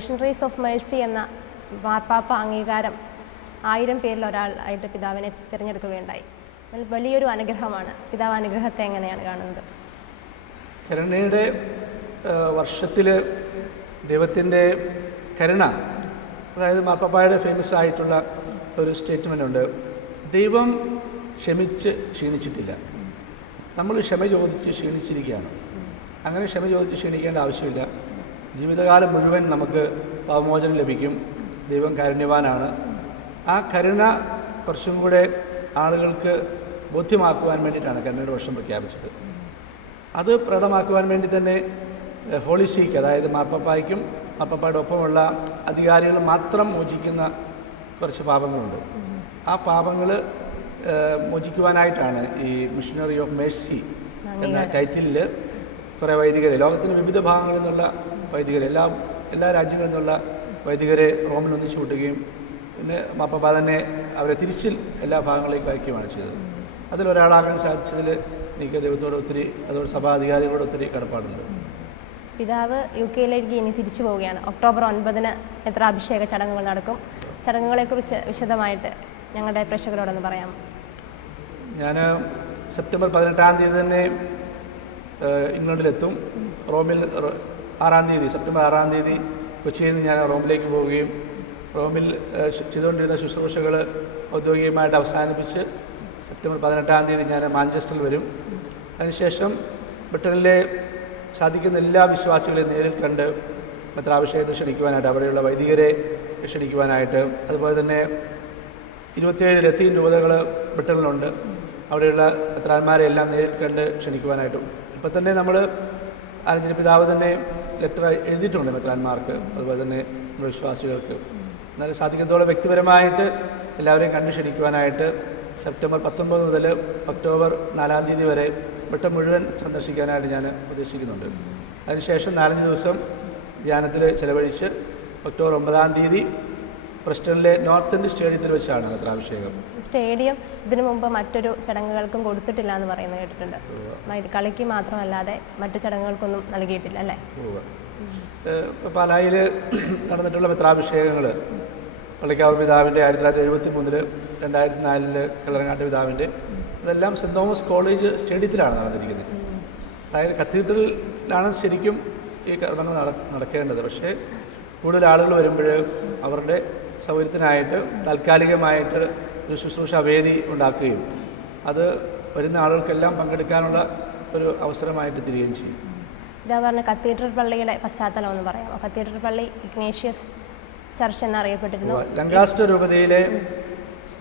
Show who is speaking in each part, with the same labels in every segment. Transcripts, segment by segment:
Speaker 1: Missionaries of Mercy എന്ന മാർപ്പാപ്പ അംഗീകാരം ആയിരം പേരിൽ ഒരാളായിട്ട് പിതാവിനെ തിരഞ്ഞെടുക്കുകയുണ്ടായി. വലിയൊരു അനുഗ്രഹമാണ്. പിതാവ് അനുഗ്രഹത്തെ എങ്ങനെയാണ് കാണുന്നത്?
Speaker 2: കരുണയുടെ വർഷത്തിൽ ദൈവത്തിന്റെ കരുണ അതായത് മാർപ്പാപ്പായുടെ ഫേമസ് ആയിട്ടുള്ള ഒരു സ്റ്റേറ്റ്മെന്റ് ഉണ്ട്. ദൈവം ക്ഷമിച്ച് ക്ഷീണിച്ചിട്ടില്ല. നമ്മൾ ക്ഷമ ചോദിച്ച് ക്ഷീണിച്ചിരിക്കുകയാണ്. അങ്ങനെ ക്ഷമ ചോദിച്ച് ക്ഷീണിക്കേണ്ട ആവശ്യമില്ല. ജീവിതകാലം മുഴുവൻ നമുക്ക് പാവമോചനം ലഭിക്കും. ദൈവം കാരുണ്യവാനാണ്. ആ കരുണ കുറച്ചും കൂടെ ആളുകൾക്ക് ബോധ്യമാക്കുവാൻ വേണ്ടിയിട്ടാണ് കരുണയുടെ വർഷം പ്രഖ്യാപിച്ചത്. അത് പ്രകടമാക്കുവാൻ വേണ്ടി തന്നെ ഹോളി സീക്ക് അതായത് മാർപ്പാപ്പായ്ക്കും മാർപ്പാപ്പയുടെ ഒപ്പമുള്ള അധികാരികൾ മാത്രം മോചിക്കുന്ന കുറച്ച് പാപങ്ങളുണ്ട്. ആ പാപങ്ങൾ മോചിക്കുവാനായിട്ടാണ് ഈ മിഷനറി ഓഫ് മേഴ്സി എന്ന ടൈറ്റിലിൽ കുറേ വൈദികരെ ലോകത്തിന്റെ വിവിധ ഭാഗങ്ങളിൽ നിന്നുള്ള വൈദികരെ എല്ലാ എല്ലാ രാജ്യങ്ങളിൽ നിന്നുള്ള വൈദികരെ റോമിൽ ഒന്നിച്ചു കൂട്ടുകയും പിന്നെ മാപ്പപ്പ തന്നെ അവരെ തിരിച്ചിൽ എല്ലാ ഭാഗങ്ങളിലേക്ക് അയക്കുകയാണ് ചെയ്തത്. അതിലൊരാളാകാൻ സാധിച്ചതിൽ എനിക്ക് ദൈവത്തോട് ഒത്തിരി അതുപോലെ സഭാധികാരികളോട് ഒത്തിരി കടപ്പാടുണ്ട്.
Speaker 1: പിതാവ് യു കെയിലേക്ക് ഇനി തിരിച്ചു പോവുകയാണ്. ഒക്ടോബർ ഒൻപതിന് എത്ര അഭിഷേക ചടങ്ങുകൾ നടക്കും? ചടങ്ങുകളെക്കുറിച്ച് വിശദമായിട്ട് ഞങ്ങളുടെ പ്രേക്ഷകരോടൊന്ന് പറയാം
Speaker 2: ഞാൻ സെപ്റ്റംബർ പതിനെട്ടാം തീയതി തന്നെ ഇംഗ്ലണ്ടിലെത്തും. റോമിൽ ആറാം തീയതി സെപ്റ്റംബർ ആറാം തീയതി കൊച്ചിയിൽ നിന്ന് ഞാൻ റോമിലേക്ക് പോവുകയും റോമിൽ ചെയ്തുകൊണ്ടിരുന്ന ശുശ്രൂഷകൾ ഔദ്യോഗികമായിട്ട് അവസാനിപ്പിച്ച് സെപ്റ്റംബർ പതിനെട്ടാം തീയതി ഞാൻ മാഞ്ചസ്റ്ററിൽ വരും. അതിനുശേഷം ബ്രിട്ടനിലെ സാധിക്കുന്ന എല്ലാ വിശ്വാസികളെയും നേരിൽ കണ്ട് പത്രാഭിഷേകത്തിന് ക്ഷണിക്കുവാനായിട്ട് അവിടെയുള്ള വൈദികരെ ക്ഷണിക്കുവാനായിട്ട് അതുപോലെ തന്നെ ഇരുപത്തിയേഴ് ലത്തീൻ രൂപതകൾ ബ്രിട്ടനിലുണ്ട് അവിടെയുള്ള പത്രാന്മാരെ എല്ലാം നേരിൽ കണ്ട് ക്ഷണിക്കുവാനായിട്ടും. ഇപ്പം തന്നെ നമ്മൾ അനുജന പിതാവ് തന്നെ ലെറ്റർ എഴുതിയിട്ടുണ്ട് മെക്ലാൻമാർക്ക് അതുപോലെ തന്നെ വിശ്വാസികൾക്ക്. എന്നാലും സാധിക്കുന്നതോടെ വ്യക്തിപരമായിട്ട് എല്ലാവരെയും കണ്ടു ക്ഷണിക്കുവാനായിട്ട് സെപ്റ്റംബർ പത്തൊമ്പത് മുതൽ ഒക്ടോബർ നാലാം തീയതി വരെ വട്ടം മുഴുവൻ സന്ദർശിക്കാനായിട്ട് ഞാൻ ഉദ്ദേശിക്കുന്നുണ്ട്. അതിനുശേഷം നാലഞ്ച് ദിവസം ധ്യാനത്തിൽ ചിലവഴിച്ച് ഒക്ടോബർ ഒമ്പതാം തീയതി പ്രസ്റ്റണിലെ നോർത്ത് ഇന്ത്യ സ്റ്റേഡിയത്തിൽ വെച്ചാണ് അത്രാഭിഷേകം
Speaker 1: സ്റ്റേഡിയം ഇതിനു മുമ്പ് മറ്റൊരു ചടങ്ങുകൾക്കും കൊടുത്തിട്ടില്ല എന്ന് പറയുന്നത് കേട്ടിട്ടുണ്ട്. കളിക്ക് മാത്രമല്ലാതെ മറ്റു ചടങ്ങുകൾക്കൊന്നും നൽകിയിട്ടില്ല അല്ലേ?
Speaker 2: പാലായിൽ നടന്നിട്ടുള്ള മിത്രാഭിഷേകങ്ങൾ പള്ളിക്കാവ് പിതാവിന്റെ ആയിരത്തി തൊള്ളായിരത്തി എഴുപത്തി മൂന്നിൽ രണ്ടായിരത്തി നാലിൽ കിളറങ്ങാട്ട് പിതാവിന്റെ അതെല്ലാം സെന്റ് തോമസ് കോളേജ് സ്റ്റേഡിയത്തിലാണ് നടന്നിരിക്കുന്നത്. അതായത് കത്തീഡ്രലിലാണ് ശരിക്കും ഈ കർമ്മങ്ങൾ നട നടക്കേണ്ടത്. പക്ഷേ കൂടുതൽ ആളുകൾ വരുമ്പോൾ അവരുടെ സൗകര്യത്തിനായിട്ട് താൽക്കാലികമായിട്ട് ഒരു ശുശ്രൂഷ വേദി ഉണ്ടാക്കുകയും അത് വരുന്ന ആളുകൾക്കെല്ലാം പങ്കെടുക്കാനുള്ള ഒരു അവസരമായിട്ട് തിരികെയും ചെയ്യും.
Speaker 1: ഇതാ പറഞ്ഞ കത്തീഡ്രൽ പള്ളിയുടെ പശ്ചാത്തലം ഒന്ന് പറയാം കത്തീഡ്രൽ പള്ളി ഇഗ്നേഷ്യസ് ചർച്ച് എന്നറിയപ്പെട്ടിരുന്നു.
Speaker 2: ലങ്കാസ്റ്റർ രൂപതയിലെ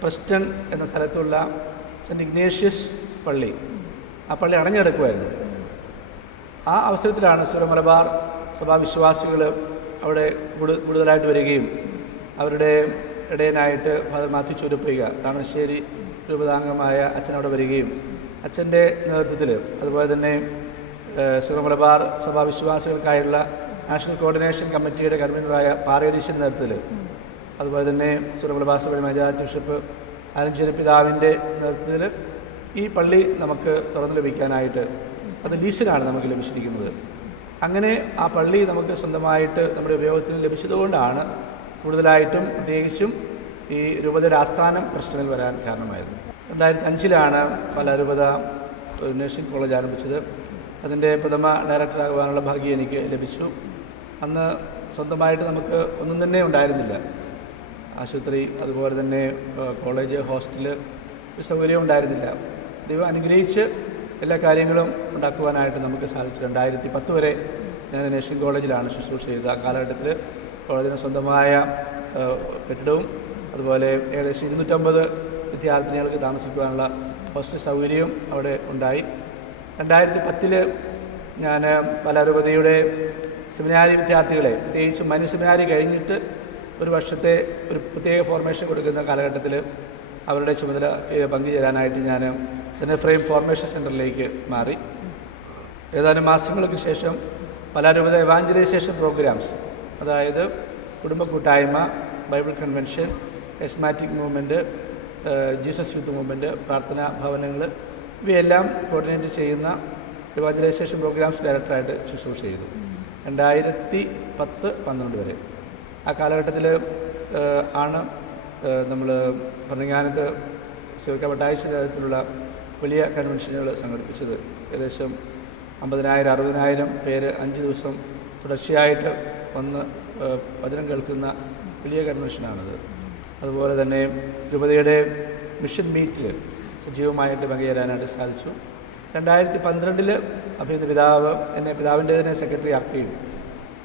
Speaker 2: പ്രസ്റ്റൺ എന്ന സ്ഥലത്തുള്ള സെന്റ് ഇഗ്നേഷ്യസ് പള്ളി ആ പള്ളി അടഞ്ഞെടുക്കുമായിരുന്നു. ആ അവസരത്തിലാണ് സുരമലബാർ സഭാവിശ്വാസികൾ അവിടെ കൂടുതലായിട്ട് വരികയും അവരുടെ ഇടയനായിട്ട് ഫാദർ മാത്യു ചുരുപ്പയ്യ താമരശ്ശേരി രൂപതാംഗമായ അച്ഛൻ അവിടെ വരികയും അച്ഛന്റെ നേതൃത്വത്തിൽ അതുപോലെ തന്നെ ശ്രീമലബാർ സഭാവിശ്വാസികൾക്കായുള്ള നാഷണൽ കോർഡിനേഷൻ കമ്മിറ്റിയുടെ കൺവീനറായ പാറേഡീശന്റെ നേതൃത്വത്തിൽ അതുപോലെ തന്നെ സുരമലബാർ സഭയുടെ മേജാരാറ്റ് ബിഷപ്പ് ആലഞ്ചേരി പിതാവിന്റെ നേതൃത്വത്തിൽ ഈ പള്ളി നമുക്ക് തുറന്നു ലഭിക്കാനായിട്ട് അത് ലീസിനാണ് നമുക്ക് ലഭിച്ചിരിക്കുന്നത്. അങ്ങനെ ആ പള്ളി നമുക്ക് സ്വന്തമായിട്ട് നമ്മുടെ ഉപയോഗത്തിന് ലഭിച്ചതുകൊണ്ടാണ് കൂടുതലായിട്ടും പ്രത്യേകിച്ചും ഈ രൂപതയുടെ ആസ്ഥാനം പ്രശ്നത്തിൽ വരാൻ കാരണമായത്. രണ്ടായിരത്തി അഞ്ചിലാണ് പല രൂപത നഴ്സിംഗ് കോളേജ് ആരംഭിച്ചത്. അതിന്റെ പ്രഥമ ഡയറക്ടറാകുവാനുള്ള ഭാഗ്യം എനിക്ക് ലഭിച്ചു. അന്ന് സ്വന്തമായിട്ട് നമുക്ക് ഒന്നും തന്നെ ഉണ്ടായിരുന്നില്ല. ആശുപത്രി അതുപോലെ തന്നെ കോളേജ് ഹോസ്റ്റൽ ഒരു സൗകര്യം ഉണ്ടായിരുന്നില്ല. ദൈവം അനുഗ്രഹിച്ച് എല്ലാ കാര്യങ്ങളും ഉണ്ടാക്കുവാനായിട്ട് നമുക്ക് സാധിച്ചു. രണ്ടായിരത്തി പത്ത് വരെ ഞാൻ നഴ്സിംഗ് കോളേജിലാണ് ശുശ്രൂഷ ചെയ്തത് ആ കാലഘട്ടത്തിൽ കോളേജിന് സ്വന്തമായ കെട്ടിടവും അതുപോലെ ഏകദേശം ഇരുന്നൂറ്റമ്പത് വിദ്യാർത്ഥിനികൾക്ക് താമസിക്കുവാനുള്ള ഹോസ്റ്റൽ സൗകര്യവും അവിടെ ഉണ്ടായി. രണ്ടായിരത്തി പത്തിൽ ഞാൻ പലാരൂപതയുടെ സെമിനാരി വിദ്യാർത്ഥികളെ പ്രത്യേകിച്ച് മനു സെമിനാരി കഴിഞ്ഞിട്ട് ഒരു വർഷത്തെ ഒരു പ്രത്യേക ഫോർമേഷൻ കൊടുക്കുന്ന കാലഘട്ടത്തിൽ അവരുടെ ചുമതല പങ്കുചേരാനായിട്ട് ഞാൻ സെന്റ് ഫ്രെയിം ഫോർമേഷൻ സെന്ററിലേക്ക് മാറി. ഏതാനും മാസങ്ങൾക്ക് ശേഷം പലാരൂപത എവാഞ്ചലൈസേഷൻ പ്രോഗ്രാംസ് അതായത് കുടുംബ കൂട്ടായ്മ Bible convention charismatic movement Jesus youth movement പ്രാർത്ഥനാ ഭവനങ്ങൾ ഇവയെല്ലാം കോർഡിനേറ്റ് ചെയ്യുന്ന ഇവാഞ്ചലൈസേഷൻ പ്രോഗ്രാംസ് ഡയറക്ടറായിട്ട് ശുശ്രൂഷ ചെയ്തു. രണ്ടായിരത്തി പത്ത് പന്ത്രണ്ട് വരെ. ആ കാലഘട്ടത്തിൽ ആണ് നമ്മൾ ഭരണങ്ങാനത്ത് സിവിക്ക പട്ടാഴ്ച തരത്തിലുള്ള വലിയ കൺവെൻഷനുകൾ സംഘടിപ്പിച്ചത്. ഏകദേശം അമ്പതിനായിരം അറുപതിനായിരം പേര് അഞ്ച് ദിവസം തുടർച്ചയായിട്ട് വന്ന് വചനം കേൾക്കുന്ന വലിയ കൺവെൻഷനാണത് അതുപോലെ തന്നെ രൂപതയുടെ മിഷൻ മീറ്റിൽ സജീവമായിട്ട് പങ്കുചേരാനായിട്ട് സാധിച്ചു. രണ്ടായിരത്തി പന്ത്രണ്ടിൽ അഭിനന്ദ പിതാവ് എന്നെ പിതാവിന്റെ തന്നെ സെക്രട്ടറി ആക്കുകയും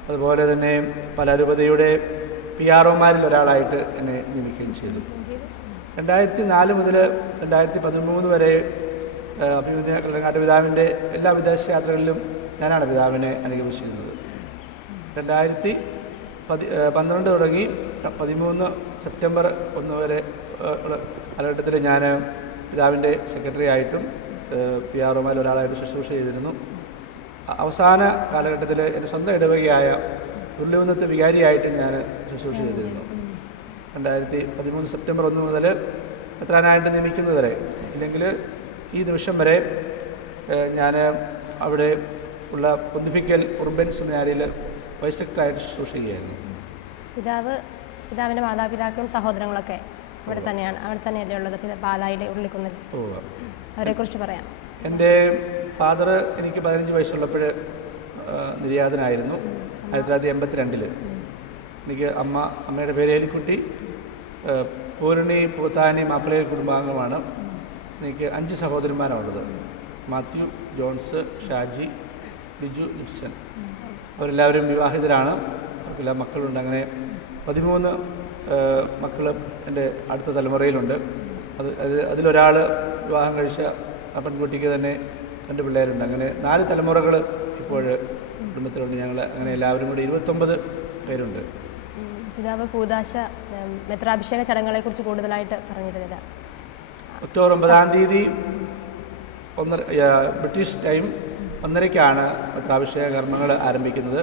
Speaker 2: അതുപോലെ തന്നെ പല രൂപതയുടെ പി ആർ ഒമാരിൽ ഒരാളായിട്ട് എന്നെ നിയമിക്കുകയും ചെയ്തു. രണ്ടായിരത്തി നാല് മുതൽ രണ്ടായിരത്തി പതിമൂന്ന് വരെ ആ, അഭിമന്യ കല്ലങ്ങാട്ട് പിതാവിന്റെ എല്ലാ വിദേശ യാത്രകളിലും ഞാനാണ് പിതാവിനെ അനുഗമിച്ചിരുന്നത്. രണ്ടായിരത്തി പതി പന്ത്രണ്ട് തുടങ്ങി പതിമൂന്ന് സെപ്റ്റംബർ ഒന്ന് വരെ കാലഘട്ടത്തിൽ ഞാൻ പിതാവിന്റെ സെക്രട്ടറി ആയിട്ടും പി ആർ ഒമാരിൽ ഒരാളായിട്ട് ശുശ്രൂഷ ചെയ്തിരുന്നു. അവസാന കാലഘട്ടത്തിൽ എന്റെ സ്വന്തം ഇടവകയായ ഉരുളികുന്നത്ത് വികാരിയായിട്ടും ഞാൻ ശുശ്രൂഷ ചെയ്തിരുന്നു. രണ്ടായിരത്തി പതിമൂന്ന് സെപ്റ്റംബർ ഒന്ന് മുതൽ എത്രാനായിട്ട് നിയമിക്കുന്നത് വരെ. ഇല്ലെങ്കിൽ ഈ നിമിഷം വരെ ഞാൻ അവിടെ ഉള്ള പൊന്തിപ്പിക്കൽ ഉർബൻ സെമിനാരിയിൽ വൈസ് സെക്രട്ടറായിട്ട് ശുശ്രൂഷ
Speaker 1: പിതാവ് പിതാവിന്റെ മാതാപിതാക്കളും സഹോദരങ്ങളൊക്കെ ഇവിടെ തന്നെയാണ്. അവിടെ തന്നെയല്ലേ ഉള്ളത്? പാലായിലെ ഉരുളിക്കുന്നിൽ.
Speaker 2: പോവുക
Speaker 1: അവരെക്കുറിച്ച് പറയാം.
Speaker 2: എന്റെ ഫാദർ എനിക്ക് പതിനഞ്ച് വയസ്സുള്ളപ്പോൾ നിര്യാതനായിരുന്നു. ആയിരത്തി തൊള്ളായിരത്തി എൺപത്തി രണ്ടിൽ എനിക്ക് അമ്മ അമ്മയുടെ പേര് ഏലിക്കുട്ടി ആ, പൂരണി പൂത്താനി മാപ്പിളയിൽ കുടുംബാംഗമാണ്. എനിക്ക് അഞ്ച് സഹോദരന്മാരാണുള്ളത് മാത്യു ജോൺസ് ഷാജി ബിജു ജിപ്സൺ. അവരെല്ലാവരും വിവാഹിതരാണ്. എല്ലാ മക്കളുണ്ട്. അങ്ങനെ പതിമൂന്ന് മക്കൾ എന്റെ അടുത്ത തലമുറയിലുണ്ട്. അത് അത് അതിലൊരാൾ വിവാഹം കഴിച്ച ആ പെൺകുട്ടിക്ക് തന്നെ രണ്ട് പിള്ളേരുണ്ട്. അങ്ങനെ നാല് തലമുറകൾ ഇപ്പോൾ കുടുംബത്തിലുണ്ട്. ഞങ്ങൾ അങ്ങനെ എല്ലാവരും കൂടി ഇരുപത്തൊമ്പത് പേരുണ്ട്.
Speaker 1: പിതാവ് പൂതാശ മെത്രാഭിഷേക ചടങ്ങുകളെക്കുറിച്ച് കൂടുതലായിട്ട് പറഞ്ഞിരുന്നില്ല.
Speaker 2: ഒക്ടോബർ ഒമ്പതാം തീയതി ഒന്നര ബ്രിട്ടീഷ് ടൈം ഒന്നരയ്ക്കാണ് മെത്രാഭിഷേക കർമ്മങ്ങൾ ആരംഭിക്കുന്നത്.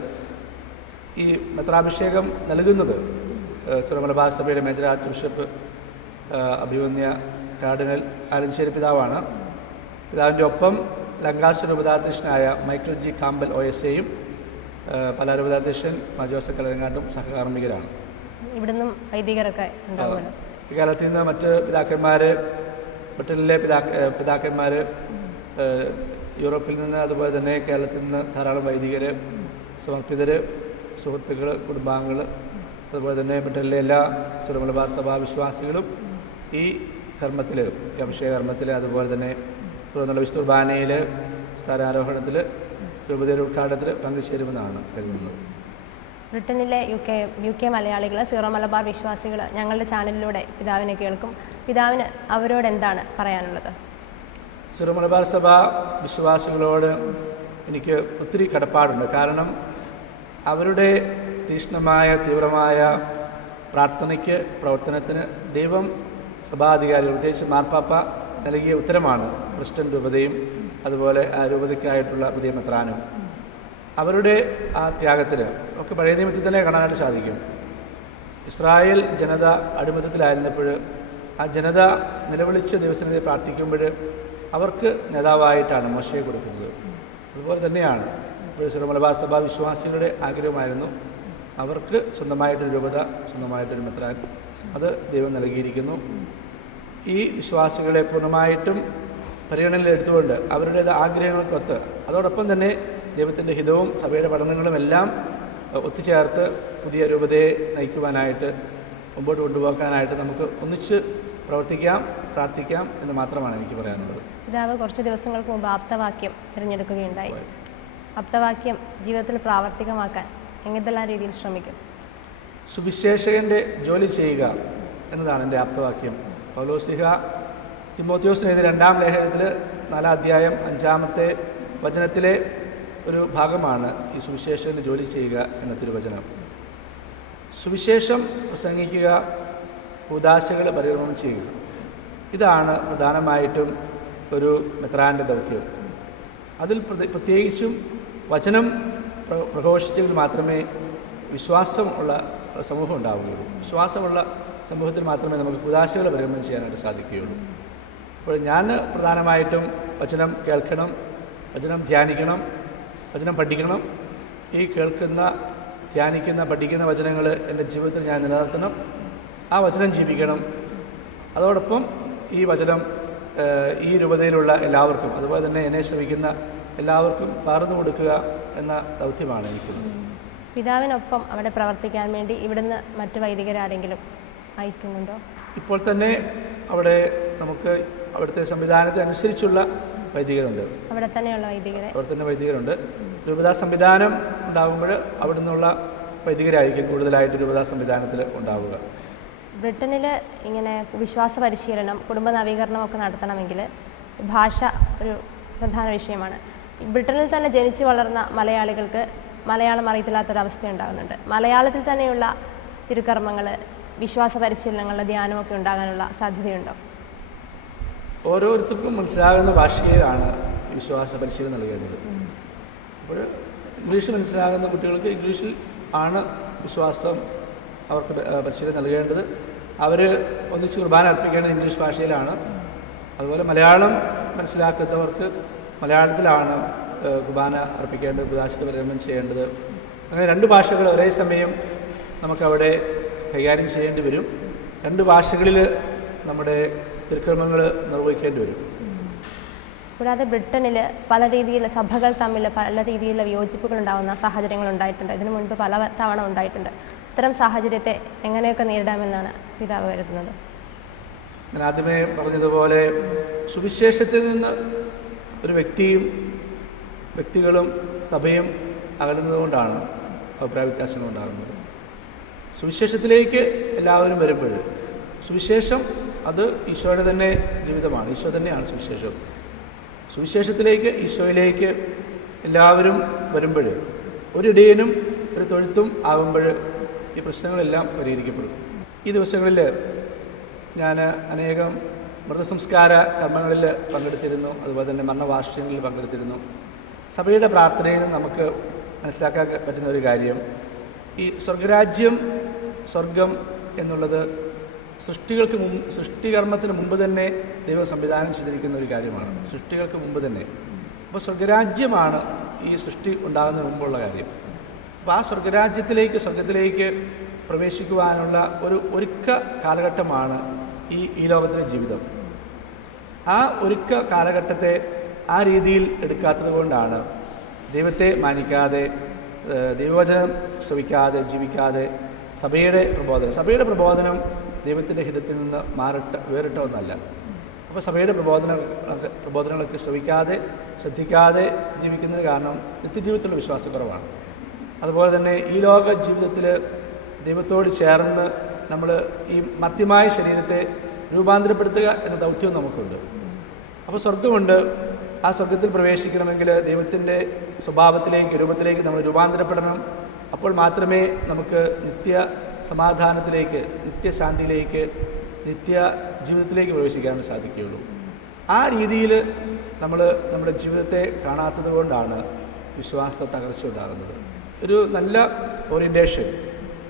Speaker 2: ഈ മെത്രാഭിഷേകം നൽകുന്നത് സുരമലബാർ സഭയുടെ മേജർ ആർച്ച് ബിഷപ്പ് അഭിമന്യ കാർഡിനൽ ആലഞ്ചേരി പിതാവാണ്. പിതാവിന്റെ ഒപ്പം Lancaster രൂപതാധ്യക്ഷനായ Michael G Campbell O S എയും പല രൂപതാധ്യക്ഷൻ ജോസഫ് കലരങ്ങാട്ടും സഹകാർമ്മികരാണ്.
Speaker 1: ഇവിടുന്നും വൈദികരൊക്കെ
Speaker 2: ഇക്കാലത്ത് നിന്ന് മറ്റ് പിതാക്കന്മാർ ബ്രിട്ടനിലെ പിതാ പിതാക്കന്മാർ യൂറോപ്പിൽ നിന്ന് അതുപോലെ തന്നെ കേരളത്തിൽ നിന്ന് ധാരാളം വൈദികർ സമർപ്പിതർ സുഹൃത്തുക്കൾ കുടുംബാംഗങ്ങൾ അതുപോലെ തന്നെ മറ്റുള്ള എല്ലാ സുരമലബാർ സഭാ വിശ്വാസികളും ഈ കർമ്മത്തിൽ അഭിഷേക കർമ്മത്തിൽ അതുപോലെ തന്നെ തുടർന്നുള്ള വിസ്തുർബാനയിൽ സ്ഥാനാരോഹണത്തിൽ രൂപതയുടെ ഉദ്ഘാടനത്തിൽ പങ്കുചേരുമെന്നാണ് കരുതുന്നത്.
Speaker 1: ബ്രിട്ടനിലെ യു കെ യു കെ മലയാളികൾ സീറോ മലബാർ വിശ്വാസികൾ ഞങ്ങളുടെ ചാനലിലൂടെ പിതാവിനെ കേൾക്കും. പിതാവിന് അവരോട് എന്താണ് പറയാനുള്ളത്?
Speaker 2: സിറോ മലബാർ സഭ വിശ്വാസികളോട് എനിക്ക് ഒത്തിരി കടപ്പാടുണ്ട്. കാരണം അവരുടെ തീക്ഷ്ണമായ തീവ്രമായ പ്രാർത്ഥനയ്ക്ക് പ്രവർത്തനത്തിന് ദൈവം സഭാധികാരി പ്രത്യേകിച്ച് മാർപ്പാപ്പ നൽകിയ ഉത്തരമാണ്. ക്രിസ്ത്യൻ രൂപതയും അതുപോലെ ആ രൂപതയ്ക്കായിട്ടുള്ള പുതിയ മെത്രാനും അവരുടെ ആ ത്യാഗത്തിന് ഒക്കെ പഴയ നിയമത്തിൽ തന്നെ കാണാനായിട്ട് സാധിക്കും. ഇസ്രായേൽ ജനത അടിമത്തത്തിലായിരുന്നപ്പോൾ ആ ജനത നിലവിളിച്ച് ദിവസത്തിനെതിരെ പ്രാർത്ഥിക്കുമ്പോൾ അവർക്ക് നേതാവായിട്ടാണ് മോശയെ കൊടുക്കുന്നത്. അതുപോലെ തന്നെയാണ് സിറോ മലബാർ സഭ വിശ്വാസികളുടെ ആഗ്രഹമായിരുന്നു. അവർക്ക് സ്വന്തമായിട്ടൊരു രൂപത സ്വന്തമായിട്ടൊരു മെത്രാൻ അത് ദൈവം നൽകിയിരിക്കുന്നു. ഈ വിശ്വാസികളെ പൂർണമായിട്ടും പരിഗണനയിൽ എടുത്തുകൊണ്ട് അവരുടെ ആഗ്രഹങ്ങൾക്കൊത്ത് അതോടൊപ്പം തന്നെ ദൈവത്തിന്റെ ഹിതവും സഭയുടെ പഠനങ്ങളും എല്ലാം ഒത്തുചേർത്ത് പുതിയ രൂപതയെ നയിക്കുവാനായിട്ട് മുമ്പോട്ട് കൊണ്ടുപോകാനായിട്ട് നമുക്ക് ഒന്നിച്ച് പ്രവർത്തിക്കാം പ്രാർത്ഥിക്കാം എന്ന് മാത്രമാണ് എനിക്ക് പറയാനുള്ളത്.
Speaker 1: പിതാവ് കുറച്ച് ദിവസങ്ങൾക്ക് മുമ്പ് ആപ്തവാക്യം തിരഞ്ഞെടുക്കുകയുണ്ടായി. ആപ്തവാക്യം ജീവിതത്തിൽ പ്രാവർത്തികമാക്കാൻ എങ്ങനെല്ലാ രീതിയിൽ ശ്രമിക്കും?
Speaker 2: സുവിശേഷകന്റെ ജോലി ചെയ്യുക എന്നതാണ് എന്റെ ആപ്തവാക്യം. പൗലോസിഹ തിമോത്യോസിന് എഴുതിയ രണ്ടാം ലേഖനത്തിൽ നാലാം അധ്യായം അഞ്ചാമത്തെ വചനത്തിലെ ഒരു ഭാഗമാണ് ഈ സുവിശേഷകന്റെ ജോലി ചെയ്യുക എന്ന തിരുവചനം. സുവിശേഷം പ്രസംഗിക്കുക ഉദാശകൾ പരികർമ്മം ചെയ്യുക. ഇതാണ് പ്രധാനമായിട്ടും ഒരു മെത്രാന്റെ ദൗത്യം. അതിൽ പ്രതി- പ്രത്യേകിച്ചും വചനം പ്രഘോഷിച്ചതിൽ മാത്രമേ വിശ്വാസമുള്ള സമൂഹം ഉണ്ടാവുകയുള്ളൂ. വിശ്വാസമുള്ള സമൂഹത്തിൽ മാത്രമേ നമുക്ക് ഉദാശകൾ പരിഗണന ചെയ്യാനായിട്ട് സാധിക്കുകയുള്ളൂ. അപ്പോൾ ഞാൻ പ്രധാനമായിട്ടും വചനം കേൾക്കണം വചനം ധ്യാനിക്കണം വചനം പഠിക്കണം. ഈ കേൾക്കുന്ന ധ്യാനിക്കുന്ന പഠിക്കുന്ന വചനങ്ങൾ എന്റെ ജീവിതത്തിൽ ഞാൻ നിലനിർത്തണം. ആ വചനം ജീവിക്കണം. അതോടൊപ്പം ഈ വചനം ഈ രൂപതയിലുള്ള എല്ലാവർക്കും അതുപോലെ തന്നെ എന്നെ ശ്രമിക്കുന്ന എല്ലാവർക്കും പകർന്നു കൊടുക്കുക എന്ന ദൗത്യമാണ് എനിക്കുള്ളത്.
Speaker 1: പിതാവിനൊപ്പം അവിടെ പ്രവർത്തിക്കാൻ വേണ്ടി ഇവിടുന്ന് മറ്റു വൈദികരാരെങ്കിലും അയക്കുന്നുണ്ടോ
Speaker 2: ഇപ്പോൾ തന്നെ അവിടെ നമുക്ക് അവിടുത്തെ സംവിധാനത്തിനനുസരിച്ചുള്ള വൈദികരുണ്ട്.
Speaker 1: അവിടെ തന്നെയുള്ള വൈദികരെ.
Speaker 2: അവിടെ തന്നെ വൈദികരുണ്ട്. രൂപതാ സംവിധാനം ഉണ്ടാകുമ്പോൾ അവിടുന്നുള്ള നിന്നുള്ള വൈദികരായിരിക്കും കൂടുതലായിട്ട് രൂപതാ സംവിധാനത്തിൽ ഉണ്ടാവുക.
Speaker 1: ബ്രിട്ടനിൽ ഇങ്ങനെ വിശ്വാസ പരിശീലനം കുടുംബ നവീകരണം ഒക്കെ നടത്തണമെങ്കിൽ ഭാഷ ഒരു പ്രധാന വിഷയമാണ്. ബ്രിട്ടനിൽ തന്നെ ജനിച്ചു വളർന്ന മലയാളികൾക്ക് മലയാളം അറിയത്തില്ലാത്തൊരവസ്ഥ ഉണ്ടാകുന്നുണ്ട് മലയാളത്തിൽ തന്നെയുള്ള തിരുക്കർമ്മങ്ങൾ വിശ്വാസ പരിശീലനങ്ങൾ ധ്യാനമൊക്കെ ഉണ്ടാകാനുള്ള സാധ്യതയുണ്ടോ?
Speaker 2: ഓരോരുത്തർക്കും മനസ്സിലാകുന്ന ഭാഷയിലാണ് വിശ്വാസ പരിശീലനം നൽകേണ്ടത് അപ്പോൾ ഇംഗ്ലീഷ് മനസ്സിലാകുന്ന കുട്ടികൾക്ക് ഇംഗ്ലീഷിൽ ആണ് വിശ്വാസം അവർക്ക് പരിശീലനം നൽകേണ്ടത്. അവർ ഒന്നിച്ച് കുർബാന അർപ്പിക്കേണ്ടത് ഇംഗ്ലീഷ് ഭാഷയിലാണ്. അതുപോലെ മലയാളം മനസ്സിലാക്കുന്നവർക്ക് മലയാളത്തിലാണ് കുർബാന അർപ്പിക്കേണ്ടത് കുദാശിക വിരമം ചെയ്യേണ്ടത്. അങ്ങനെ രണ്ട് ഭാഷകൾ ഒരേ സമയം നമുക്കവിടെ കൈകാര്യം ചെയ്യേണ്ടി വരും. രണ്ട് ഭാഷകളിൽ നമ്മുടെ തിരുക്രമങ്ങൾ നിർവഹിക്കേണ്ടി വരും.
Speaker 1: കൂടാതെ ബ്രിട്ടനിൽ പല രീതിയിൽ സഭകൾ തമ്മിൽ പല രീതിയിലുള്ള വിയോജിപ്പുകൾ ഉണ്ടാകുന്ന സാഹചര്യങ്ങൾ ഉണ്ടായിട്ടുണ്ട്. ഇതിനു മുൻപ് പല തവണ ഉണ്ടായിട്ടുണ്ട്. ഇത്തരം സാഹചര്യത്തെ എങ്ങനെയൊക്കെ നേരിടാമെന്നാണ് പിതാവ് കരുതുന്നത്?
Speaker 2: ഞാൻ ആദ്യമേ പറഞ്ഞതുപോലെ സുവിശേഷത്തിൽ നിന്ന് ഒരു വ്യക്തിയും വ്യക്തികളും സഭയും അകലുന്നതുകൊണ്ടാണ് അഭിപ്രായ വ്യത്യാസങ്ങൾ ഉണ്ടാകുന്നത്. സുവിശേഷത്തിലേക്ക് എല്ലാവരും വരുമ്പോൾ സുവിശേഷം അത് ഈശോയുടെ തന്നെ ജീവിതമാണ്. ഈശോ തന്നെയാണ് സുവിശേഷം. സുവിശേഷത്തിലേക്ക് ഈശോയിലേക്ക് എല്ലാവരും വരുമ്പോൾ ഒരു ഇടയനും ഒരു തൊഴുത്തും ആകുമ്പോൾ ഈ പ്രശ്നങ്ങളെല്ലാം പരിഹരിക്കപ്പെടും. ഈ ദിവസങ്ങളിൽ ഞാൻ അനേകം മൃതസംസ്കാര കർമ്മങ്ങളിൽ പങ്കെടുത്തിരുന്നു. അതുപോലെ തന്നെ മരണവാർഷികങ്ങളിൽ പങ്കെടുത്തിരുന്നു. സഭയുടെ പ്രാർത്ഥനയിൽ നമുക്ക് മനസ്സിലാക്കാൻ പറ്റുന്ന ഒരു കാര്യം ഈ സ്വർഗരാജ്യം സ്വർഗം എന്നുള്ളത് സൃഷ്ടികൾക്ക് മുമ്പ് സൃഷ്ടികർമ്മത്തിന് മുമ്പ് തന്നെ ദൈവം സംവിധാനം ചെയ്തിരിക്കുന്ന ഒരു കാര്യമാണ്. സൃഷ്ടികൾക്ക് മുമ്പ് തന്നെ. അപ്പോൾ സ്വർഗരാജ്യമാണ് ഈ സൃഷ്ടി ഉണ്ടാകുന്നതിന് മുമ്പുള്ള കാര്യം. അപ്പോൾ ആ സ്വർഗരാജ്യത്തിലേക്ക് സ്വർഗത്തിലേക്ക് പ്രവേശിക്കുവാനുള്ള ഒരു ഒരുക്ക കാലഘട്ടമാണ് ഈ ഈ ലോകത്തിലെ ജീവിതം. ആ ഒരുക്ക കാലഘട്ടത്തെ ആ രീതിയിൽ എടുക്കാത്തത് കൊണ്ടാണ് ദൈവത്തെ മാനിക്കാതെ ദൈവവചനം ശ്രവിക്കാതെ ജീവിക്കാതെ സഭയുടെ പ്രബോധനം. സഭയുടെ പ്രബോധനം ദൈവത്തിന്റെ ഹിതത്തിൽ നിന്ന് മാറിട്ട വേറിട്ട ഒന്നല്ല. അപ്പോൾ സഭയുടെ പ്രബോധന പ്രബോധനങ്ങളൊക്കെ ശ്രവിക്കാതെ ശ്രദ്ധിക്കാതെ ജീവിക്കുന്നതിന് കാരണം നിത്യജീവിതത്തിലുള്ള വിശ്വാസക്കുറവാണ്. അതുപോലെ തന്നെ ഈ ലോക ജീവിതത്തിൽ ദൈവത്തോട് ചേർന്ന് നമ്മൾ ഈ മർത്യമായ ശരീരത്തെ രൂപാന്തരപ്പെടുത്തുക എന്ന ദൗത്യവും നമുക്കുണ്ട്. അപ്പോൾ സ്വർഗമുണ്ട് ആ സ്വർഗത്തിൽ പ്രവേശിക്കണമെങ്കിൽ ദൈവത്തിന്റെ സ്വഭാവത്തിലേക്ക് രൂപത്തിലേക്ക് നമ്മൾ രൂപാന്തരപ്പെടണം. അപ്പോൾ മാത്രമേ നമുക്ക് നിത്യ സമാധാനത്തിലേക്ക് നിത്യശാന്തിയിലേക്ക് നിത്യ ജീവിതത്തിലേക്ക് പ്രവേശിക്കാൻ സാധിക്കുകയുള്ളൂ. ആ രീതിയിൽ നമ്മൾ നമ്മുടെ ജീവിതത്തെ കാണാത്തത് കൊണ്ടാണ് വിശ്വാസത്തെ തകർച്ച ഉണ്ടാകുന്നത്. ഒരു നല്ല ഓറിയന്റേഷൻ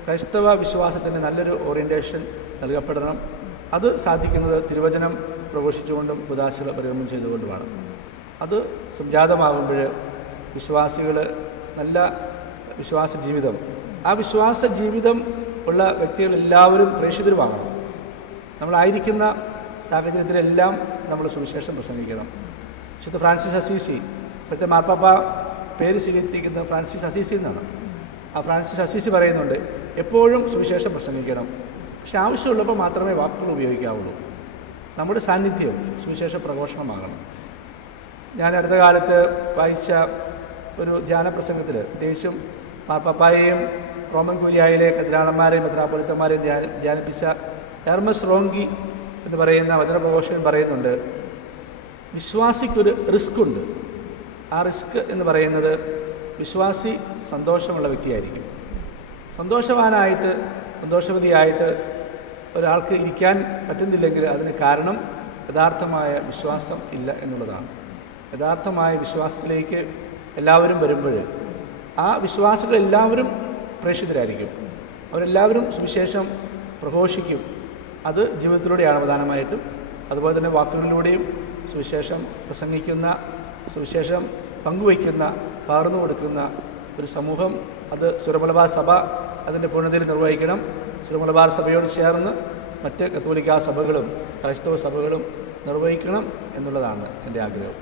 Speaker 2: ക്രൈസ്തവ വിശ്വാസത്തിന് നല്ലൊരു ഓറിയന്റേഷൻ നൽകപ്പെടണം. അത് സാധിക്കുന്നത് തിരുവചനം പ്രഘോഷിച്ചുകൊണ്ടും ഉദാശകൾ പരിഗമനം ചെയ്തുകൊണ്ടുമാണ്. അത് സംജാതമാകുമ്പോൾ വിശ്വാസികൾ നല്ല വിശ്വാസ ജീവിതം ആ വിശ്വാസ ജീവിതം ഉള്ള വ്യക്തികളെല്ലാവരും പ്രേക്ഷിതരുമാകണം. നമ്മളായിരിക്കുന്ന സാഹചര്യത്തിലെല്ലാം നമ്മൾ സുവിശേഷം പ്രസംഗിക്കണം. വിശുദ്ധ ഫ്രാൻസിസ് അസീസി ഇപ്പോഴത്തെ മാർപ്പാപ്പ പേര് സ്വീകരിച്ചിരിക്കുന്നത് ഫ്രാൻസിസ് അസീസി എന്നാണ് ആ ഫ്രാൻസിസ് അസീസി പറയുന്നുണ്ട് എപ്പോഴും സുവിശേഷം പ്രസംഗിക്കണം. പക്ഷെ ആവശ്യമുള്ളപ്പോൾ മാത്രമേ വാക്കുകൾ ഉപയോഗിക്കാവുള്ളൂ. നമ്മുടെ സാന്നിധ്യം സുവിശേഷ പ്രഘോഷണമാകണം. ഞാൻ അടുത്ത കാലത്ത് വായിച്ച ഒരു ധ്യാന പ്രസംഗത്തിൽ പ്രത്യേകിച്ചും മാർപ്പാപ്പായെയും റോമൻ കുര്യായിലെ കതിരാളന്മാരെയും മെത്രാപ്പൊളിത്തന്മാരെയും ധ്യാന ധ്യാനിപ്പിച്ച എർമസ് റോങ്കി എന്ന് പറയുന്ന വചനപ്രഘോഷകൻ പറയുന്നുണ്ട് വിശ്വാസിക്കൊരു റിസ്ക് ഉണ്ട് ആ റിസ്ക് എന്ന് പറയുന്നത് വിശ്വാസി സന്തോഷമുള്ള വ്യക്തിയായിരിക്കും. സന്തോഷവാനായിട്ട് സന്തോഷവതിയായിട്ട് ഒരാൾക്ക് ഇരിക്കാൻ പറ്റുന്നില്ലെങ്കിൽ അതിന് കാരണം യഥാർത്ഥമായ വിശ്വാസം ഇല്ല എന്നുള്ളതാണ്. യഥാർത്ഥമായ വിശ്വാസത്തിലേക്ക് എല്ലാവരും വരുമ്പോൾ ആ വിശ്വാസികൾ എല്ലാവരും പ്രേക്ഷിതരായിരിക്കും. അവരെല്ലാവരും സുവിശേഷം പ്രഘോഷിക്കും. അത് ജീവിതത്തിലൂടെയാണ് പ്രധാനമായിട്ടും. അതുപോലെ തന്നെ വാക്കുകളിലൂടെയും സുവിശേഷം പ്രസംഗിക്കുന്ന സുവിശേഷം പങ്കുവയ്ക്കുന്ന പകർന്നു കൊടുക്കുന്ന ഒരു സമൂഹം. അത് സുരമലബാർ സഭ അതിന്റെ പൂർണതയിൽ നിർവഹിക്കണം. സുരമലബാർ സഭയോട് ചേർന്ന് മറ്റ് കത്തോലിക്ക സഭകളും ക്രൈസ്തവ സഭകളും നിർവഹിക്കണം എന്നുള്ളതാണ് എന്റെ ആഗ്രഹം.